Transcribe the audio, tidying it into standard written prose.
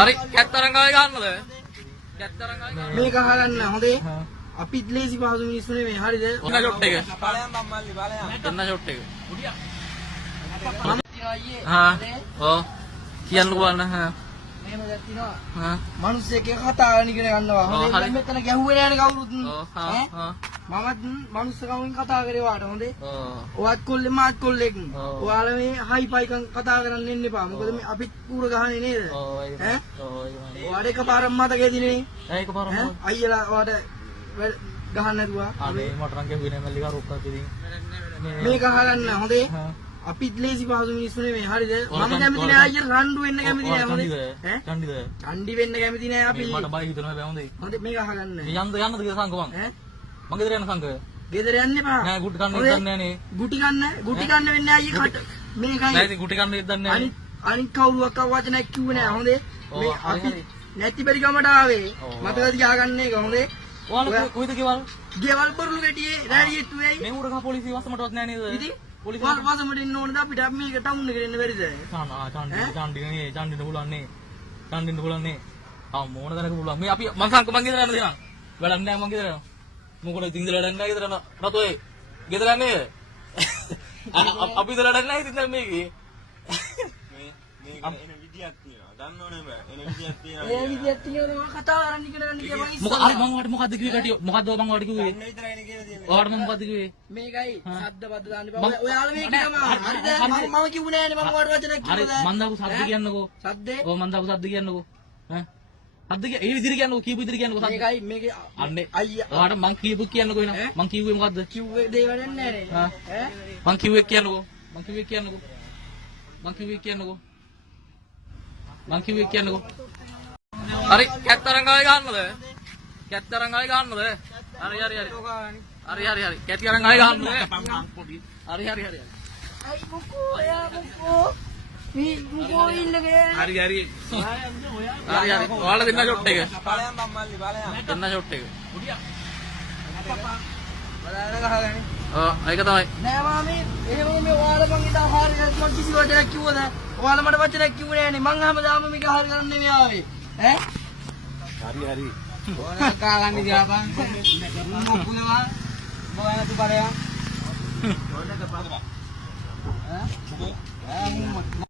හරි කැත්තරන් ගාවේ ගන්නද? කැත්තරන් ගාවේ මේක අහගන්න හොඳේ. අපිත් ලේසි පහසු මිනිස්සු නෙමෙයි. හරිද? ඔන්න ෂොට් එක. බලයන් බම්මල්ලි බලයන්. ඔන්න ෂොට් එක. මම තියනවා අයියේ. හා. ඔව්. කියන්නකෝ බලන්න. හා. මෙහෙම දැක් තියනවා. හා. මිනිස්සෙක් එක්ක කතා කරන ඉගෙන ගන්නවා. හොඳේ. හරි. දැන් මෙතන ගැහුවේ නෑනේ කවුරුත්. ඔව්. හා. ඈ? හා. මමත් මිනිස්සුකමින් කතා කරේ වාට හොඳේ. ඔව්. ඔයත් කොල්ලේ මාත් කොල්ලෙක්. ඔව්. ඔයාලා මේ හයි පයිකන් කතා කරන්න එන්න එපා. මොකද මේ අපිත් කූර ගහන්නේ නේද? ඔව් ඒක. ඈ? ඔව් ඒක. ඔයාට එකපාරක් මතකෙදිනේ. ඒකපාරම ඈ? අයියලා ඔයාට ගහන්න නැතුවා. අනේ මට නම් ගෙව්වේ නෑ මල්ලි කරුක්කක් ඉතින්. මේක අහගන්න හොඳේ. හා. අපිත් ලේසි පහසු මිනිස්සු නෙමෙයි. හරිද? මම ඔයාලා කැමති නෑ අයියලා රණ්ඩු වෙන්න කැමති නෑ හොඳේ. ඈ? චණ්ඩිද? චණ්ඩි වෙන්න කැමති නෑ අපි. මට බය හිතෙනවා හැබැයි හොඳේ. හොඳේ මේක අහගන්න. මේ යන්නද කියලා සංක මං. ඈ? මං ගෙදර යන සංකය. ගෙදර යන්න එපා. නෑ ගුටි කන්න හොඳේ? ඉදන්නේ නෑනේ. ගුටි කන්න වෙන්නේ අයියේ කට. නෑ මේකයි. ඉතින් ගුටි කන්න ඉදන්නේ නෑනේ. අනිත් කවුරුවක් වචනයක් කිව්වේ නෑ හොඳේ. ඔව්, මේ හරි, අපි හරි. නැති බැරි ගමට ආවේ. ඔව්. මතකද තියාගන්න එක හොඳේ. ඔයාලා කොයිද ගෙවල්? ගෙවල් බොරුළු ගැටියේ රැඩියෙට්ටු වෙයි. මේ ඌරගහ පොලිසිය වස්සමටවත් නෑ නේද? ඉතින් පොලිසිය වසමට එන්න ඕනද අපිට මේක ටවුන් එකට එන්න බැරිද? චණ්ඩින්න පුළුවන් නේ. චණ්ඩින්න පුළුවන් නේ. ආ මොන දරක පුළුවන්. මේ අපි මං සංක මං ගෙදර යන්න දෙනවා. වැඩක් නෑ මං ගෙදර යනවා. මොකද ඉතින් ඉඳලා වැඩක් නෑ ගෙදර යනවා. රතෝයි ගෙදර යන්නේ. අපි ඉඳලා වැඩක් නෑ ඉතින් දැන් මේකේ. මේ එන විදියක් තියෙනවා. දන්නවනේ බෑ. එන විදියක් තියෙනවා. ඒ විදියට තියෙනවා කතා කරන්න ඉගෙන ගන්න කියලා මං මොකද අර මං වට මොකද්ද කිව්වේ කටිය? මොකද්ද මං වට කිව්වේ? එන්න විතරයිනේ කියලා තියෙන්නේ. ඔයාලට මං මොකද්ද කිව්වේ? මේකයි සද්ද බද්ද දාන්න මම- බෑ. ඔයාලා මේක නම හරිද? මම කිව්වේ නෑනේ මම වට වචනයක් හරි කිව්වද? මං දාපු සද්ද කියන්නකෝ. සද්දේ ඔව් මං දාපු සද්ද කියන්නකෝ. ඈ සද්ද කිය ඒ විදිහට කියන්නකෝ කීපු විදිහට කියන්නකෝ සද්ද. මේකයි මේකේ අන්නේ අයියා ඔයාලට මං කියපු කියන්නකෝ එන. මං කිව්වේ මොකද්ද? කිව්වේ දේවල් නෑනේ. ආ. ඈ? මං කිව්වේ කියන්නකෝ. මං කිව්වේ කියන්නකෝ. මං කිව්වේ කියන්නකෝ. මං කිව්වේ කියන්නකෝ. හරි කැත්තරන් ගාවේ ගන්නද? කැත්තරන් ගාවේ ගන්නද? හරි හරි හරි. හරි හරි හරි. කැත්තරන් ගාවේ ගන්නද? හරි හරි හරි. අයි මොකෝ එයා මොකෝ මේ මොකෝ ඉන්නගේ හරි හරි. හරි හරි. ඔයාලා දෙන්න ෂොට් එක. බලයන් බම්මල්ලි බලයන්. දෙන්න ෂොට් එක. බලන්න ගහගන්නේ ඔව් ඒක තමයි. නෑ මාමේ එහෙම මේ ඔයාලා මං ඉතින් හරියට මං කිසි වචනයක් කිව්වද ඔයාලා මට වචනයක් කිව්වේ නෑනේ මං හැමදාම මේක හරිය කරන්න නෙමෙයි ආවේ ඈ හරි හරි. ඔයාලා කාගන්නේ කියලා බං මොකුනවා මොකද තු බලයන් ඈ